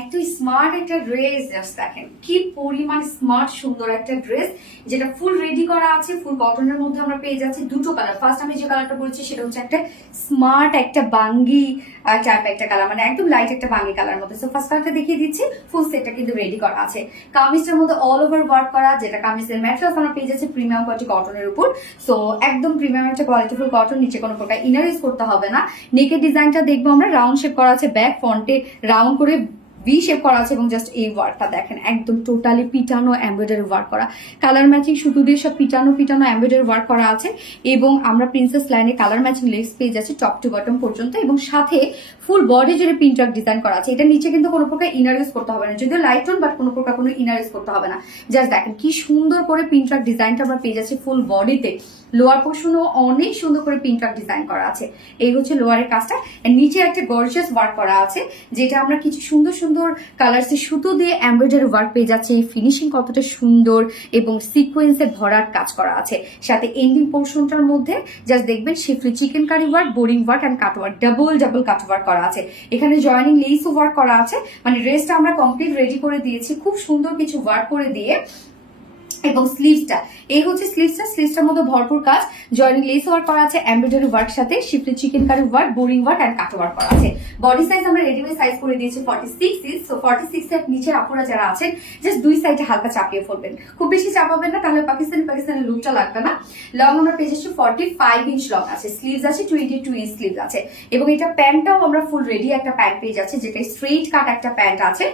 এত স্মার্ট একটা dress, just দেখেন কি পরিমাণ স্মার্ট সুন্দর একটা ড্রেস, যেটা ফুল রেডি করা আছে, ফুল কটনের মধ্যে আমরা পেয়ে যাচ্ছি দুটো কালার। ফার্স্ট আমি যে কালারটা বলছি সেটা হচ্ছে একটা স্মার্ট একটা বাঙ্গি টাইপ একটা কালার, মানে একদম লাইট একটা বাঙ্গি কালার মধ্যে। সো ফার্স্ট কালারটা দেখিয়ে দিচ্ছি, ফুল সেটটা কিন্তু রেডি করা আছে। কামিজটার মধ্যে অল ওভার ওয়ার্ক করা, যেটা কামিজের ম্যাটেরিয়ালস আমরা পেয়ে যাচ্ছি প্রিমিয়াম কোয়ালিটি কটনের উপর। সো একদম প্রিমিয়াম একটা কোয়ালিটিফুল কটন, নিচে কোনো প্রকার ইনার ইউজ করতে হবে না। নেকের ডিজাইনটা দেখবো আমরা, রাউন্ড শেপ করা আছে, ব্যাক ফ্রন্টে রাউন্ড করে ভি শেপ করা আছে, এবং জাস্ট এই ওয়ার্কটা দেখেন একদম টোটালি পিটানো এমব্রয়ডারি ওয়ার্ক করা, কালার ম্যাচিং সুতো দিয়ে সব পিটানো এমব্রয়ডারি ওয়ার্ক করা আছে। এবং আমরা প্রিন্সেস লাইনে কালার ম্যাচিং লেস পেয়ে যাচ্ছি টপ টু বটম পর্যন্ত, এবং সাথে ফুল বডি জুড়ে প্রিন্টার ডিজাইন করা আছে। এটা নিচে কিন্তু কোনো প্রকার ইনার ইউজ করতে হবে না, যদিও লাইট টোন, বাট কোনো প্রকার কোনো ইনার ইউজ করতে হবে না। জাস্ট দেখেন কি সুন্দর করে প্রিন্টার ডিজাইনটা আমরা পেয়ে যাচ্ছি ফুল বডিতে। লোয়ার পোর্শনও অনেক সুন্দর করে প্রিন্টার ডিজাইন করা আছে। এই হচ্ছে লোয়ারের কাজটা, নিচে একটা গর্জিয়াস ওয়ার্ক করা আছে, যেটা আমরা কিছু সুন্দর সুন্দর কালারসের সুতো দিয়ে এমব্রয়ডারি ওয়ার্ক পেয়ে যাচ্ছে। এই ফিনিশিং কতটা সুন্দর, এবং সিকোয়েন্সে ভরাট কাজ করা আছে। সাথে এন্ডিং পোর্শনটার মধ্যে জাস্ট দেখবেন schiffli chikankari work, boring work and cut work, double cut work করা আছে। এখানে জয়েনিং লেসও ওয়ার্ক করা আছে, মানে ড্রেসটা আমরা কমপ্লিট রেডি করে দিয়েছি খুব সুন্দর কিছু ওয়ার্ক করে দিয়ে। এবং স্লিভসটা, এই হচ্ছে স্লিভসটার মধ্যে ভরপুর কাজ, জয়েনিং লেস ওয়ার্ক করা আছে, এমব্রয়ডারি ওয়ার্ক সাথে schiffli chikankari work, boring work and cut work করা আছে। বডি সাইজ আমরা রেডিমেড সাইজ করে দিয়েছি 46 ইঞ্চ। সো 46 এর নিচে আপুরা যারা আছেন জাস্ট দুই সাইডে হালকা চাপিয়ে ফেলবেন, খুব বেশি চাপাবেন না, তাহলে পাকিস্তানি লুকটা লাগবে না। লং আমরা পেয়ে যাচ্ছি 45 ইঞ্চ লং আছে, স্লিভস আছে 22 ইঞ্চ স্লিভস আছে। এবং এটা প্যান্টটাও আমরা ফুল রেডি একটা প্যান্ট পেয়ে যাচ্ছি, যেটা স্ট্রেট কাট একটা প্যান্ট আছে,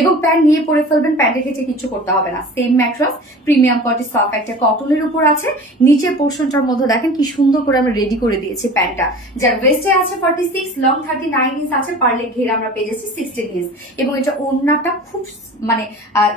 এবং প্যান্ট নিয়ে পরে ফেলবেন, প্যান্টের ক্ষেত্রে কিছু করতে হবে না। Same mattress premium quality soft একটা কটনের উপর আছে। নিচের পোর্শনটার মধ্যে দেখেন কি সুন্দর করে আমরা রেডি করে দিয়েছি প্যান্টটা, যার ওয়েস্টে আছে 46, লং 39 ইঞ্চ আছে, পারলে ঘের আমরা পেয়ে যাচ্ছি 16 ইঞ্চ। এবং এটা ওড়নাটা খুব মানে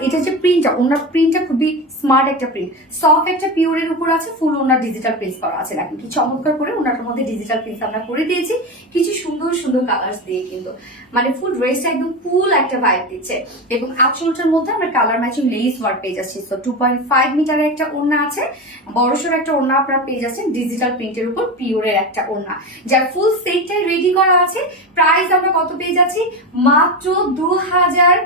এটা যে প্রিন্টটা, ওড়নার প্রিন্টটা খুবই স্মার্ট একটা প্রিন্ট, সফট একটা পিওরের উপর আছে, ফুল ওড়না ডিজিটাল প্রিন্ট করা আছে। দেখেন কি চমৎকার করে ওড়নাটার মধ্যে ডিজিটাল প্রিন্ট আমরা করে দিয়েছি কিছু সুন্দর সুন্দর কালার্স দিয়ে, কিন্তু মানে ফুল ড্রেসটা একদম কুল একটা ভাইব দিচ্ছে। এবং আঁচলটার মধ্যে আমরা কালার ম্যাচিং লেস ওয়ার্ক পেয়ে যাচ্ছি। তো 2.5 মিটারের একটা ওড়না আছে, বড়সড় একটা ওড়না আপনারা পেয়ে যাচ্ছেন ডিজিটাল প্রিন্টের উপর পিওরের একটা ওড়না, যার ফুল সেটটাই রেডি করা আছে। প্রাইস আমরা কত পেয়ে যাচ্ছি, মাত্র 2000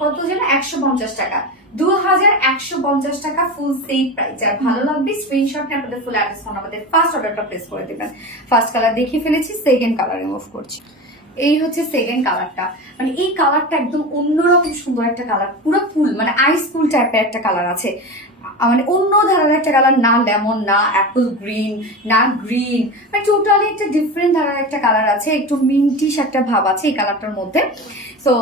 কত যেন 150 টাকা, 2150 টাকা ফুল সেট প্রাইস। যার ভালো লাগবে স্ক্রিনশট নিয়ে আপনাদের ফুল অ্যাড্রেস ফোন আমাদের ফার্স্ট অর্ডারটা প্লেস করে দেবেন। ফার্স্ট কালার দেখিয়ে ফেলেছি, সেকেন্ড কালার রিমুভ করছি। এই হচ্ছে সেকেন্ড কালারটা, মানে এই কালারটা একদম অন্যরকম সুন্দর একটা কালার, পুরো ফুল মানে আইস ফুল টাইপের একটা কালার আছে, মানে অন্য ধারার একটা কালার, না লেমন, না অ্যাপল গ্রিন, না গ্রিন, মানে টোটালি একটা ডিফারেন্ট ধারার একটা কালার আছে, একটু মিন্টিশ একটা ভাব আছে এই কালারটার মধ্যে। সো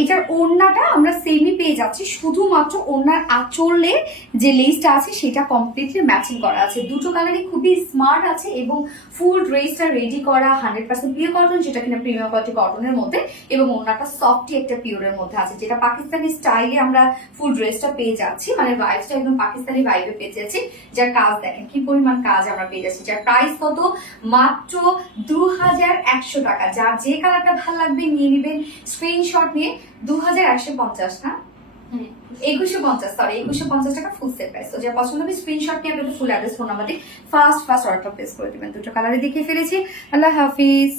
এটার ওড়নাটা আমরা সেমই পেয়ে যাচ্ছি, শুধুমাত্র ওড়নার আঁচলে যে লেসটা আছে সেটা কমপ্লিটলি ম্যাচিং করা আছে। দুটো কালারই খুবই স্মার্ট আছে, এবং ফুল ড্রেসটা রেডি করা 100% পিওর কটন, যেটা কিনা প্রিমিয়াম কোয়ালিটি কটনের মধ্যে, এবং ওড়নাটা সফটি একটা পিওরের মধ্যে আছে, যেটা পাকিস্তানি স্টাইলে আমরা ফুল ড্রেসটা পেয়ে যাচ্ছি, মানে ভাইবসটা একদম পাকিস্তানি ভাইবে পেয়ে যাচ্ছি। যার কাজ দেখেন কি পরিমাণ কাজ আমরা পেয়ে যাচ্ছি, যার প্রাইস কত, মাত্র 2150 টাকা। যার যে কালারটা ভালো লাগবে নিয়ে নেবেন স্ক্রিনশট নিয়ে। 2150 না, 2150, সরি 2150 টাকা ফুল সেট প্রাইস। তো যা পছন্দ হবে স্ক্রিনশট নিয়ে আপনাদের ফুল অ্যাড্রেস ফোন আমাদের ফার্স্ট অর্ডারটা প্লেস করে দিবেন। দুটো কালারে দেখিয়ে ফেলেছি। আল্লাহ হাফিজ।